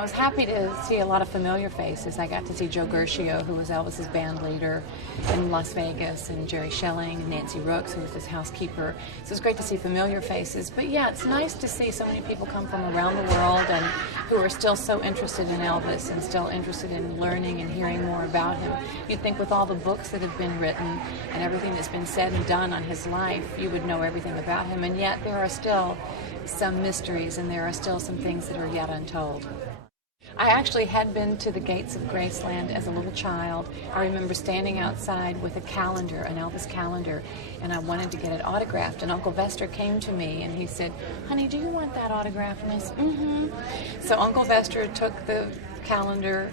I was happy to see a lot of familiar faces. I got to see Joe Gershio, who was Elvis's band leader in Las Vegas, and Jerry Schelling, and Nancy Rooks, who was his housekeeper. So it was great to see familiar faces. But yeah, it's nice to see so many people come from around the world and who are still so interested in Elvis and still interested in learning and hearing more about him. You'd think with all the books that have been written and everything that's been said and done on his life, you would know everything about him. And yet there are still some mysteries, and there are still some things that are yet untold. I actually had been to the gates of Graceland as a little child. I remember standing outside with a calendar, an Elvis calendar, and I wanted to get it autographed. And Uncle Vester came to me and he said, "Honey, do you want that autographed?" And I said, "Mm-hmm." So Uncle Vester took the calendar.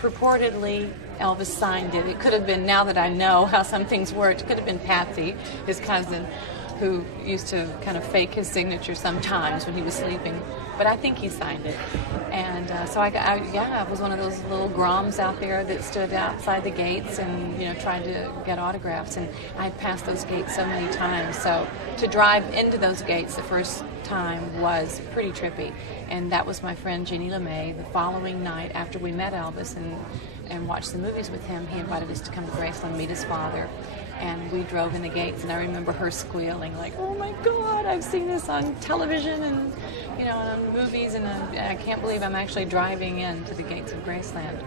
Purportedly, Elvis signed it. It could have been, now that I know how some things worked, it could have been Patsy, his cousin, who used to kind of fake his signature sometimes when he was sleeping. But I think he signed it. And so I was one of those little groms out there that stood outside the gates and, tried to get autographs. And I passed those gates so many times. So to drive into those gates the first time was pretty trippy. And that was my friend Jeannie LeMay. The following night, after we met Elvis and watched the movies with him, he invited us to come to Graceland, meet his father. And we drove in the gates, and I remember her squealing like, "Oh my God, I've seen this on television and on movies, and I can't believe I'm actually driving into the gates of Graceland."